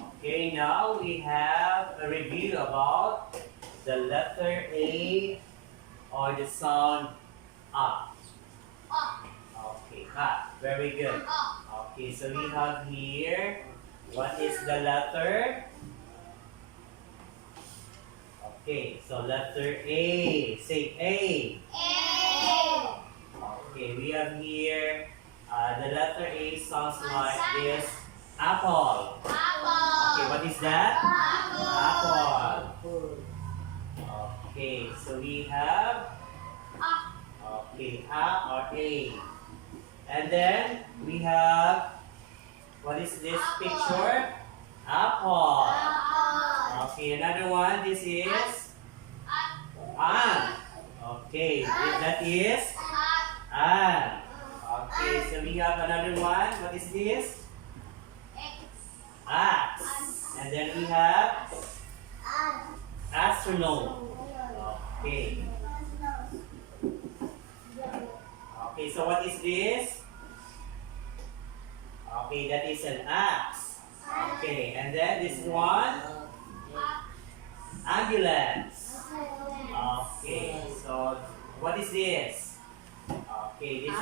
Okay, now we have a review about the letter A or the sound A. Okay, ha. Very good. Okay, so we have here, what is the letter? Okay, so letter A. Say A. Okay, we have here, the letter A sounds like this. Apple. Okay, what is that? Apple. Okay, so we have, okay, A or A. And then we have, what is this picture? Apple. Okay, another one, this is an. Okay, that is an. Okay, so we have another one, what is this? Axe. And then we have astronaut. Okay. Okay, so what is this? Okay, that is an axe. Okay, and then this one, ambulance. Okay, so what is this? Okay, this is